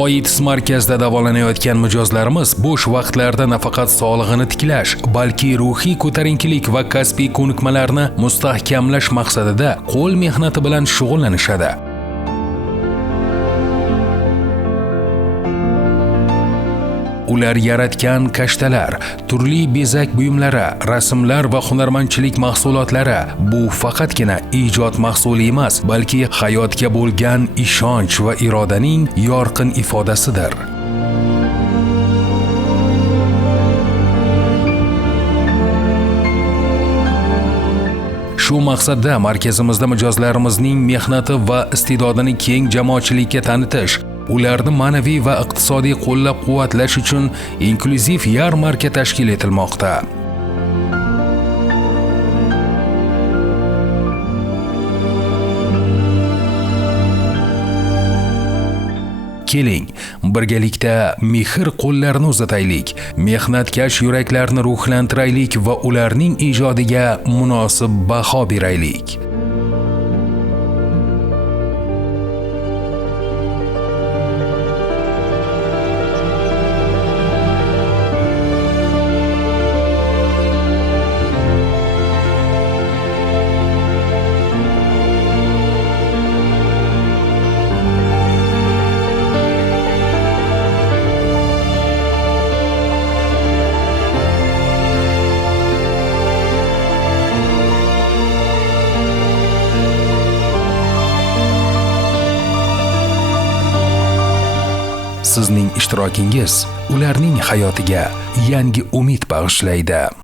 Oitis markazida davolanayotgan mijozlarimiz bo'sh vaqtlarida nafaqat sog'lig'ini tiklash, balki ruhiy ko'tarinkilik va kasbiy ko'nikmalarni mustahkamlash maqsadida qo'l mehnati bilan shug'ullanishadi. Ular yaratgan kashtalar, turli bezak buyumlari, rasmlar va hunarmandchilik mahsulotlari bu faqatgina ijod mahsuli emas, balki hayotga bo'lgan ishonch va irodaning yorqin ifodasidir. Shu maqsadda markazimizda mijozlarimizning mehnati va iste'dodini keng jamoatchilikka tanitish, ularni ma'naviy va iqtisodiy qo'llab-quvvatlash uchun inklyuziv yarmarka tashkil etilmoqda. Keling, birgalikda mehr qo'llarini uzataylik, mehnatkash yuraklarni ruhlantiraylik va ularning ijodiga munosib baho beraylik. Sizning ishtirokingiz ularning hayotiga yangi umid bag'ishlaydi.